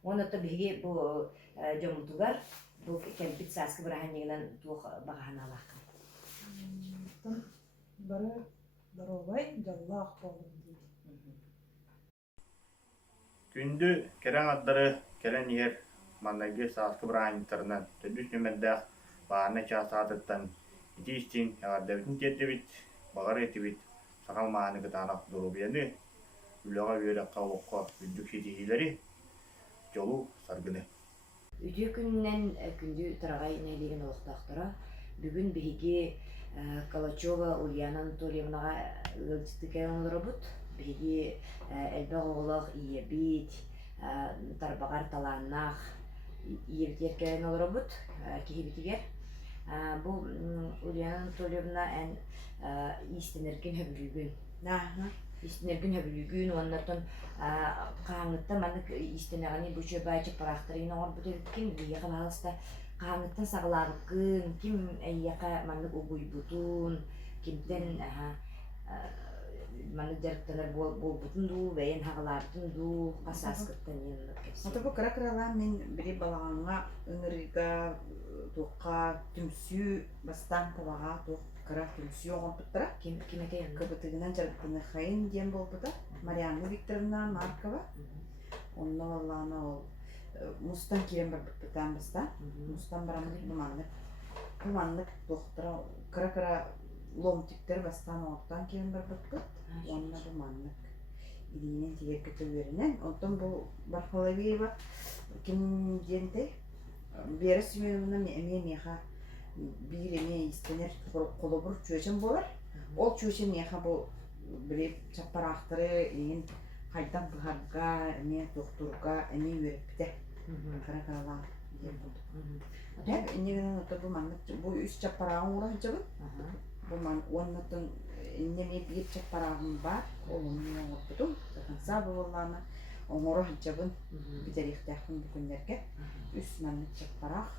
Онытын біге бұл жоммутугар, бұл кәлбет саскы бірахынығынан туық бағахан алақын. Бары баровай жаллах болунду. Күндү керен аддары керен ер маннаги саскы браанитарынан төдүс нөмендах баана часаатыттан итистин ягардабитин тетебит багар этибит сакал мааны гытанак дурубияны үлага үйрөкка окко үндүк сетихилери жолу саргыны. Үтү күннен күндү тарагай нелеген олуктактара бүгүн биги Калачева Ульяна Анатольевнага ылжытыкен олорбут. Биги элбе оголох иебит, тарбагар таланнах иебитеркен олорбут, кихибитигер. Бу Ульяна Анатольевна эн истенеркен хөбүлүгүн истинерген хөбүлүгүн оннотон кааңытта манык истинегани бу чөбайчы парахтырын оңор бүтүрүткин бияка балыста кааңыттан сагалаабыккын ким эйяка манык угуйбутун кимтен манык жарыктанар болбутун дуу бэйен хагалаабытын дуу касааскыттан Ото бу кыра-кыралаан мен бiri балааңа ыңырыга туққа түмсүү бастан табаға туқ кыра түмсүү оңорпуттара кимекейин кыбытыгынан жарыктыны хайын диэн болбута Марианна Викторовна Маркова онно балаана ол мустан кирен барбыттан бастан мустан барамык буманнык туқтара кыра-кыра ломтиктер бастан оңортан кирен барбыттыт онна буманнык илинен тигер көтөберинен онтон бу Барфаловеева ким диенте Вера Семеновна меха бир эме истенер колобур чөчен болар. Ол чөчен меха бу бире чапарактыры ин кайдан быгарга эме доктурга эме үйрөтпүтэ. Кара-карала диен болду. Деп инеген отурду маннык бу үч чапарагын урачыбы. Бу ман оннотон неме бир чапарагым бар. Ол менен отурдум. Сабы болланы оңоро ханчабын битерихтахын бүкүнлерге үс маннык чапарак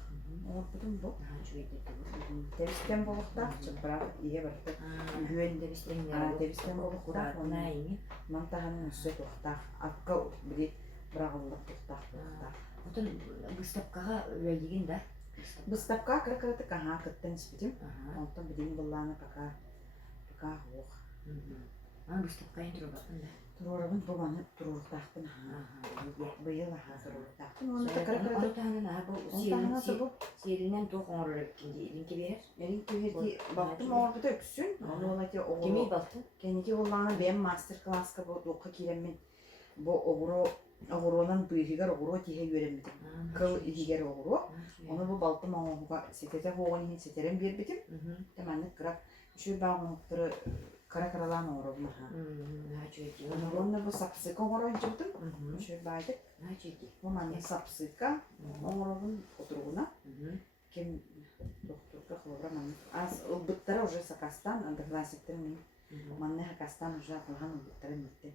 оңорпутум бу. Тебистен болуктак чапарак ие барды. үйөн дебистен Тебистен болуктак мантаганын үсө туктак акка бири брагылык туктак. отон быстапкага үлөлдигин да Быстапка кыра-кыраты каха кыттан испитим. Онтон бидин булланы пока хук. быстапкайын турбатын да Турорабын буманы туруктактын. Быйыл туруктактын. Оны кыра-кыраты сиелинен туох оңорор эпкинди илинке берер Элин кеберди бактым орбута өксүн. Оны олати кеми огуро. балтын Кеники булланы бем мастер-класска бу докка киремин. Бу огуронан быйрыгар огуро тиhe үйренбитим. Кыл игер огуро. Оны бу балтым оңуга сетете хоғын сетерен бербитим. Теманны кыра үшүр багынтыры кара-каралан оңоробун. Онны бу сапсыка оңорончубутум. Үшүр байдык. Бу манны сапсыка оңоробун отургуна. Кем докторга хлобра манны. Аз ылбыттара уже сакастан андыгласиктен манны хакастан уже кылган ылбыттара митте.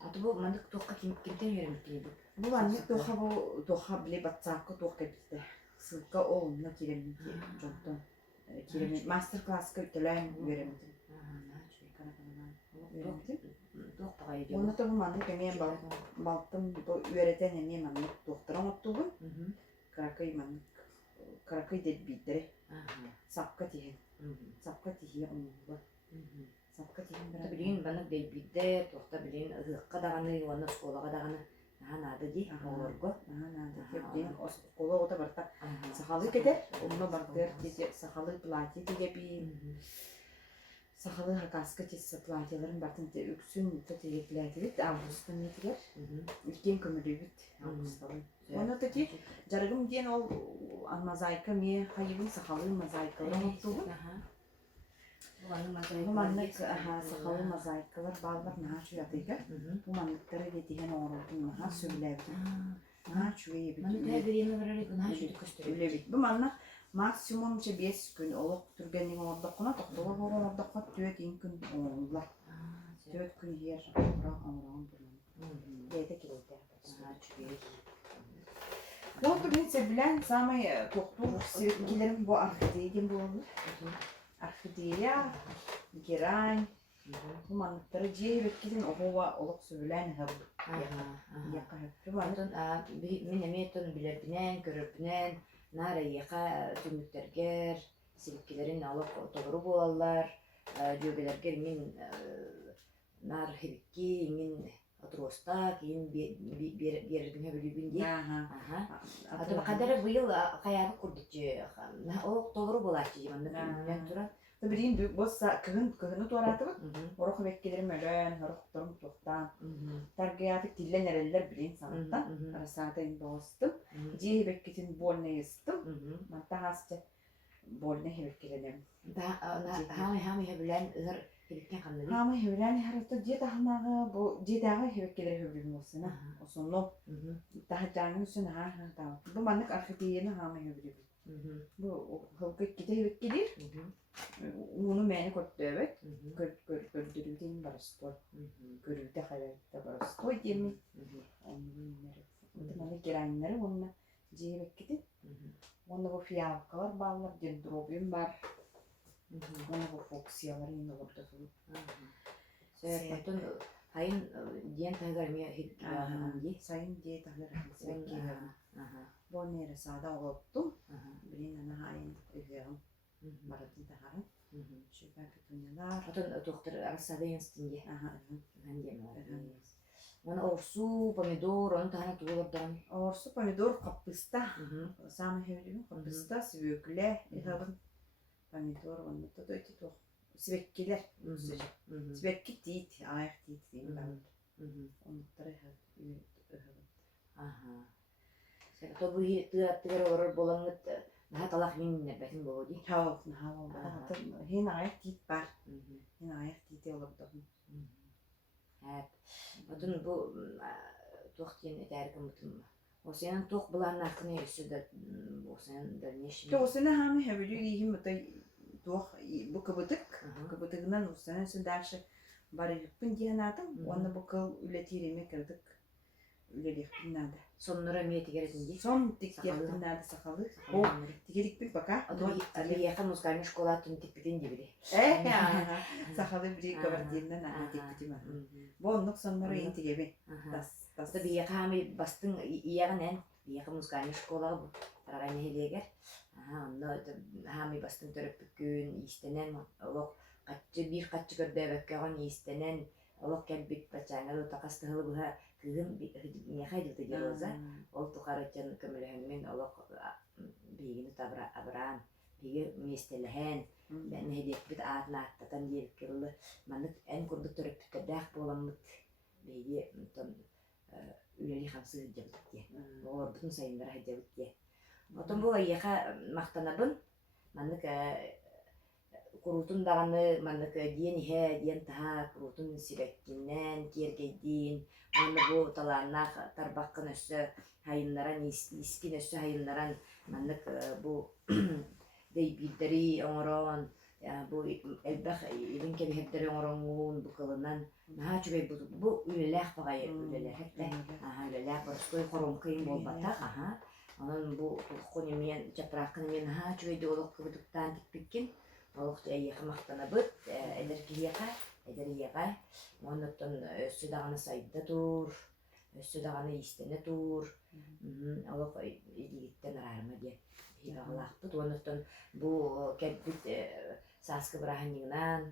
аты бу мандык туохка кимтен үйрөнүп Бу манны тоха биле батсакка тоха битте. Сылка олна киремин жонтон. Киремин мастер-класска өтөлөйн үйрөнүп. Оны да бу манны кемен балтым бу үйрөтен эме манны доктор оңоттугун. Каракай деп биттере. Сапка тиген. Сапка тиген оңуга. Сапка тиген бара. билин банык дейбидде туохта билин ыгыкка даганы уонна школага даганы нады ди олорго Кола ота барта сахалы кетер, онно бартер тете сахалы платье тегеби. Сахалы хакаска тесе платьеларын бартын те үксүн тете платье августан нетер. Үлкен көмөлүбүт августан. Оны тете жарыгым ден ол мозаика ме хайыбын сахалы мозаикалар оттугун. Бу маннык сахалы мозаикалар балдар наачу ятыга. Бу манныктары детиген оңоротун наха сөйлөбүт. Наачу ебит. Үлебит. Бу манна максимум 5 күн олок түргенин ордокуна токтолор борон ордокко 4 күн оңлар. 4 күн жер оңорон булун. Эте келете. Ол турнице билен самый токтур севкилерим бу орхидея болду. Орхидея, герань, бу манныктары жебеккилин огова олок сөйлөн хаб. Мен эметон билербинен, көрөпүнен, нара яка түмүктергер, силиккилерин алып отору болалар, жөбелерге мен нар хебикки, мен отроста, кейін бердим хөбүлүбүн ди. Аты кадары быйыл каябы курдук же, ол тору болачы, мен тура. Табирин босса кыгыны туаратыбы. Орох беккелерим өлөн, орохторум токтан. Таргиятык тиллен эрелер билин санаттан. Арасатын достым. Жи беккетин больный ыстым. Мантагасчы больный беккеленем. Хами хебилен ыр хебиккен канды. Хами хебилен харата жет ахнагы бу жетагы хебеккелер хөбүлүн болсуна. Осонно тахажаңын үсөн ха. Бу маннык орхидеяны хами хөбүлүн. Bu hılgıt gidip gidir. Onu meni korktuğubet. Gördürüldüğün barıstol. Görüldü hayalde barıstol diyemi. Onu günleri. Bana girenleri onunla cihbek gidip. Onu bu fiyavkalar bağlar. Dendrobium var. Onu bu foksiyalar yine orada sulu. Söğütün hayın diyen taygarmaya hep Aha, sayın diye tahlar etmek. Bu nere sağda oldu. Birinin ana hayın ögüyorum. Maratın taharım. Şöyle kötünyalar. Atın doktor arasada yansıtınca. Aha, Ben diyemem. Ona orsu, pomidor, onu tahana tuğulardan. orsu pomidor kapısta. Sami hevdim kapısta sivökle. Etabın pomidor onu da da eti to. Sivekkiler. Sivekki tit, ayak tit diyeyim ben. Onu da Aha. Sen to bu tığattıgar olur bolanıt daha talak minne besin bolodi. Tavuk hava. Hin ayak tit var. Hin ayak tit olur da. Evet. Atın bu tohtiyen eterken bütün. O senin toh bulan hakkını yüzü de o senin de neşin. Ki o sene hami hevdi diyeyim bu bu kıbıtık. Kıbıtıkından o sene sen dersi bari yıkpın diyen adam. Onu bu kıl üretirime kırdık. Ürelik nerede? Sonlara miyeti gerekince. Son dik yaptın nerede sakalı? O dikedik bir baka. Atı yakın uzgarmış şokolatın tipidin gibi. Ya. Sakalı bir kabartıyından nerede diktim. Bu onluk sonlara inti gibi. Das Tabi yakami bastın iyanen yakın uzgarmış şokola bu. Tarayın hediyeger. Onda hami bastın törüp gün istenen olok bir kaççı gördüğü bekkagan istenen olok kelbit bacağına takastıhılı bu ha kızım ne haydi diyorsa ol tukarıcın kömülehinin olok bilgini tabra abram bilgi mistelhen ben hediyet bit ağına attatan gelip kırıldı manık en kurdu törüp kadar bolamıt bilgi tam üleri hamsı cevdet diye olur bütün sayınlara cevdet diye otom bu yaka mahtanabın manık kurutun dağını manık diyen taha kurutun sirekkinden kergedin onu bu talanna tarbakın üstü hayınlaran iskin üstü hayınlaran manık bu deybilleri oran ya bu elbaq ilin kebihetleri orangun bu kılından naha çübey bu ülelah bagay ülelah hatta aha ülelah barskoy koron kıyım bol batak aha onun bu konimiyen çaprakını naha çübey de oluk kıbıdıktan tikpikin oluk da yakmaktana bıt ederki yaka ederi yaka ondan üstü dağını sayıda tur üstü dağını istene tur oluk iligitten ararma diye Hilallahpıt ondan bu kelbit saskı bırahanıgınan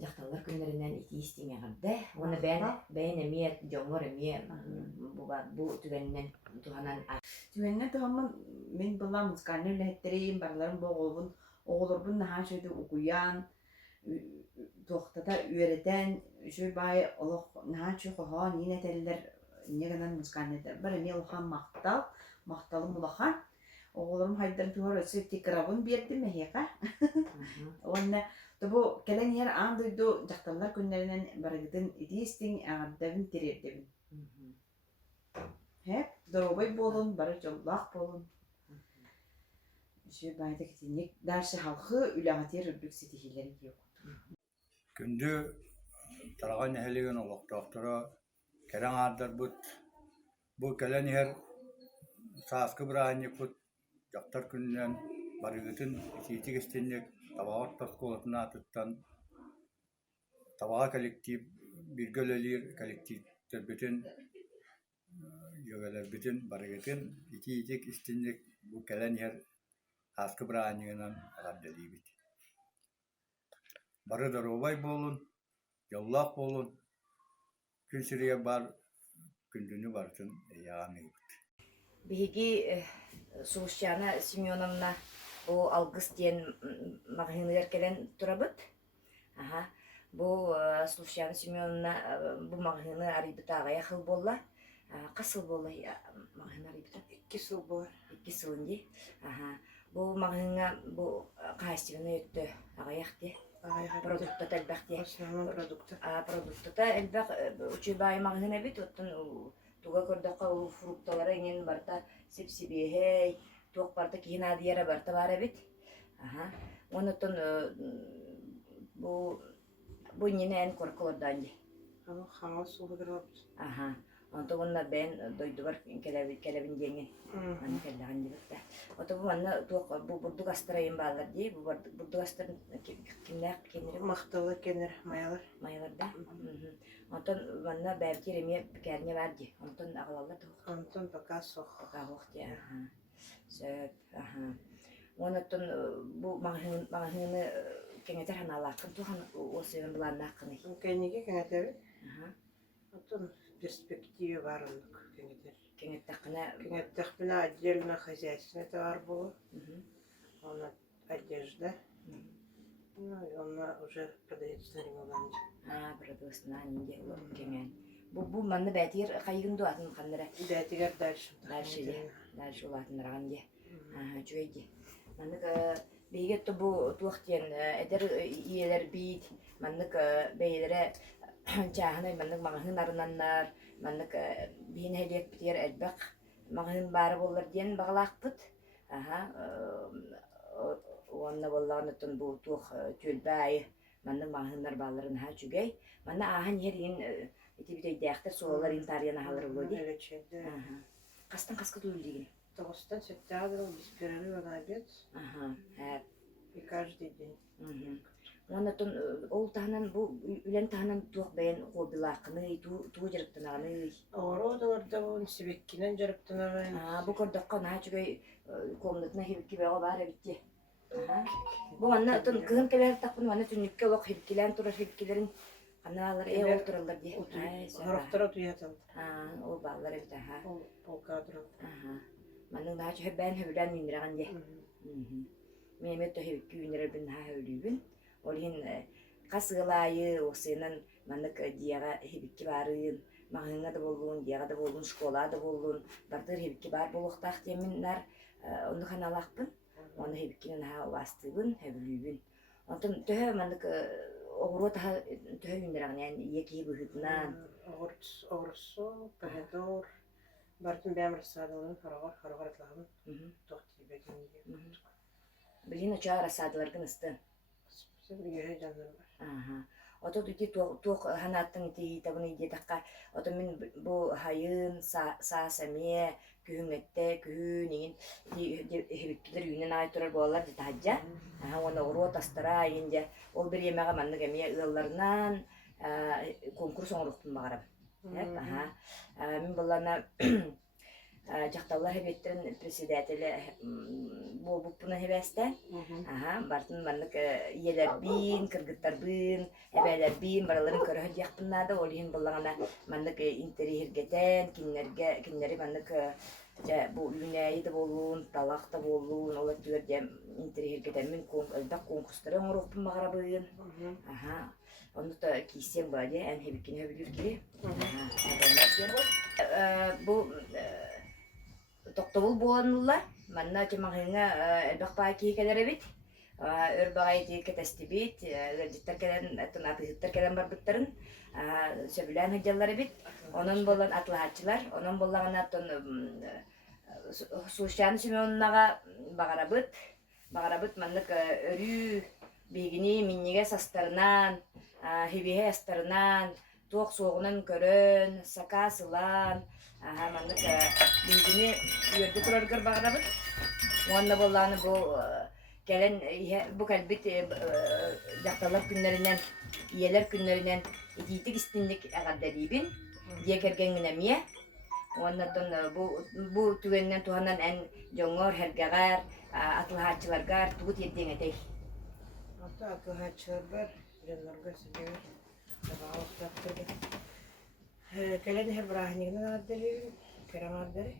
Jaktallar günlerinden iti istimeğirde. Onu ben emiyet, jomor emiyet bu tüveninden tuhanan. Tüveninden tuhanan men bulan muskanir lehettereyim barlarım boğulbun. Oğulurbun naha şöyle okuyan, tohtada öğreten, şöyle bay oluk naha şöyle kohan yine teller ne kadar muskanirler. Bari ne olhan maktalım ulahan. Oğulum haydan tuhar ötse tekrabın bir değil mi heka? Onu bu gelen yer an duydu jaktallar günlerinden barıgıdın idistin ağırdavın tirerdevin. Hep dorobay bolun, barı jollak bolun. Şu bayda gittiğinde dersi halkı ülahatı rüblük sitihileri yok. Gündü tarağın ehligen oluk doktora keren ağırdır bu gelen yer saskı bırağını put jaktar günden barıgıdın ititik istinlik Tabağat Paskolatına atıttan tabağa kolektif bir gölelir kolektifler bütün yögeler bütün barıgıtın iki istinlik bu gelen yer haskı bırağınıyla ağırdeliyim. Barı da robay bolun, yollak bolun, gün süreye bar, gündünü barsın yani. Bihigi Sulusyana Simyonovna o algıs diyen mağhinler gelen turabıt. Aha. Bu Sulusyana Simyonovna bu mağhini arayıbıt ağaya xıl bolla. Qasıl bolla mağhini arayıbıt? 2 yıl bu. 2 yıl önce. Aha. Bu mağhini bu kahestivini öttü ağayak diye. Produkta telbaq diye. Osmanlı produktu. Produkta da elbaq uçu bayi mağhini bit. Ottun tuga kordaka o fruktalara inen barta sepsibi hey. туох барда киһин аадыйара барта баар эбит. Аха. Онутун бу иннене эн корколордан ди. Хама сугудырап. Аха. Онто онна бен дойдубар келебин деңе. Аны келлеген дибитте. Ото бу манна туох бу бурдук астырайын баалар ди. Бу бурдук астыр кимнер кенер Макталы кенер маялар. майаларда. Онтон манна бәлки реме кәрне бар ди. Онтон агалалар туох. Антон пока сох. Кагох ди. Аха. Сөп. Аха. Онтон бу магыны кеңетер ханалакын тухан осыйын буланнакыны. Кенеге кенетер. Аха. Антон перспектива бар ондук кенетер. Кеңеттакына. Кенеттахпина отдельно хозяйственный товар был. Он одежда. Ну, и он уже продается на Римованде. Продуктына нинде кеңен. Бу манны бәтир кайгын дуатын кандыра. Дәтигер дальше. Дальше улатыныраган де. Аха, жүйди. Маннык бейгетті бу туақтен эдер иелер бейт. Маннык бейлері чағыны маннык мағын арынаннар. Маннык бейін әлек бітер әлбәк. Мағын бары болар ден бағалақпыт. Аха, онна боллағын өттін бу туқ төлбәйі. Маннык мағынар баларын ха жүгей. Манны ағын ерген ити-битой дәқтір соғылар интарияна халыр болды. Қастан қасқы төлдеген. Толстан сеттадыр, без перерыва на обед. Ага, һәп. И каждый день. Оннотон ол таһынан бу үлән таһынан туох бәйен қобилақыны, туу жарыктанағыны. Ородаларда он себеккинен жарыктанаган. Бу көрдөккө наа чүгөй комнатына хибикки бәйго бар эбитти. Бу анна тон кыһын кебер тақпын, анна түннүкке лок хибиккилен турар хибиккилерин аналар ол туралар ди. Хорохтора туятал. Ол баллар эбит, Ол полкадро. Манның наа чүгөй бәйен хөбүлән минраган ди. Мемет то хибикки минрабин наа хөбүлүбүн. Олин касылайы осынын маннык дияга хибикки барын, мағыңа да болуын, дияга да болуын, школа да болуын, бартыр хибикки бар болуқтақ темінлер, оны ханалақпын, оны хибиккинен ха вастыбын, хөбілүйбін. Онтын төһө маннык оғыру таға төһө үндірағын, яғни екі хибігітінен. Огурцо, помидор, бартын бәмір садылын, харағар атлағын, тоқты бәкенеге. Білін оча расадыларгын ысты. Ото дути туох ханаттың ити табыны иде таққа. Ото мен бу хайын, саасаме, күхүнгетте, күхү неген хебеккілер үйінен ай тұрар болалар деді хаджа. Оны ұру тастыра егенде. Ол бір емеға манны кәмия ұяларынан конкурс оңырықтың бағарам. Мен боларына жақтаулар хебеттерін председателі бұппына хебесті. Бартын маннык иелер бин, кыргыттар бин, әбәлер бин, бараларын көрі яқтынады. Ол ең болағана маннык интери хергетен, киннері маннык бұл үйнәйі де болуын, талақ да болуын, олар түгерде интери хергетен мен өлбәк конкурстары оңырықпын мағара бұйын. Онды кейсен бәде, ән хебеккен өбілір келе. Бұл тоқтабыл боланылар. Манна жамағыңа әлбәқ бай кейкелер әбет. Өрбағай дейке тәсті бет, життар кәлен, апызыттар кәлен бар бұттарын, сөбілән ғыджалар әбет. Onun болан атлахатчылар, onun болан атын Сушан Семеновнаға бағарабыт маннык өрі бегіне миннеге састарынан, хебеге астарынан, тоқ соғынан көрін, сака сылан, маннык бегіне үйерді тұрарғыр бағарабыт. Онна боланы бұл кәлен bu кәлбет жақталар күнлерінен, иелер күнлерінен етейтік істінлік әғарда дейбін. Декерген генемие. Оннан bu түгеннен туһанан эн жоңор хергагар, атлахатчыларгар тугут еддең этей. Ата атлахатчылар бар, жаннарга сибер. Табаалыктар. Келен хер брахнигнен аддели, керамаддери.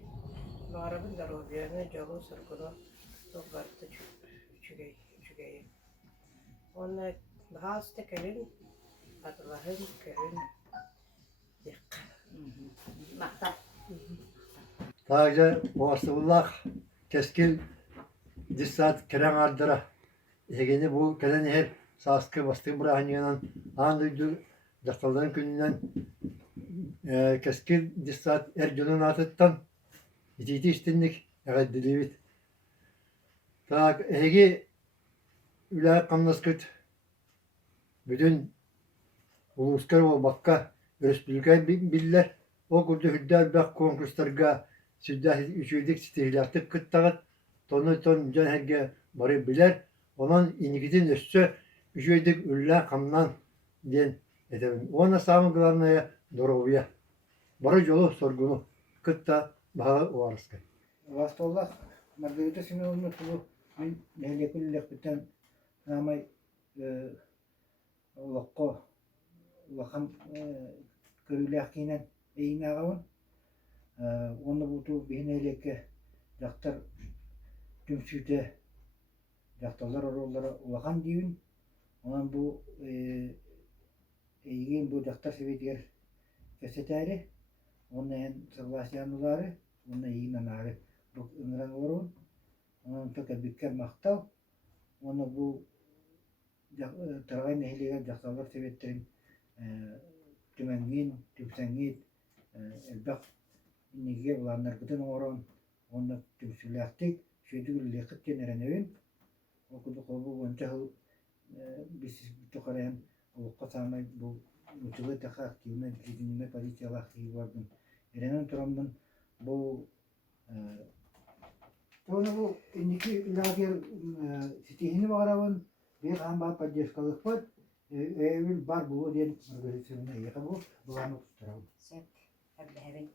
Барабын даробияны жолу сыркыда тоқбарты чүгей. Онна бахасты келен атлахын келен Мақтап. Также Уасыллах кескил дистат керен ардыра. Егені бұл келен ехер саскы басты бұрағанынан андыйду жақталдан күнінен кескил дистат әржөнін атыттан итейті іштінлік әғадділебет. Так, эги үлää камнаскыт бүтүн улускар ол бакка республика биллер. Ол курду хүддәл бак конкурстарга сүддә үчүдик стиляртып кыттагат. Тону тон жан бары билер. Онан иникитин өссө үчүдик үлää камнан ден этебин. Она самое главное здоровье. Бары жолу соргуну кытта бага уарыска. Вастоллах Маргарита Семеновна тулу мен нәлекүллек битен намай улакко улахан көрүләк кинен эйнагын оны буту бинелекке жактар түмсүтө жакталар ороллары улахан дийин. Онан бу эйген бу жактар себетер кесетәре. Онын согласиянылары, оны эйнанары бу ыңран орун. Онан тока биккер мактал. Оны бу таргай нехилеген жакталар себеттерин түмәнгин, түпсәңгит, элбак инеге буланнар бүтүн орон. Оны түмсүләктик, шөйдүгүл лекыт тенеренебин. Окуду колбу боюнча biz tukarayan olukka samay bu uçuğu taka aktivine dizginime pozisiyalar iyi vardım. Erenen turamdan bu onu bu indiki lager sitihini bağıravın bir hamba поддержкалык var. Evil var bu diyen organizasyonuna yaka bu. Bulanı tutarım. Sen, hadi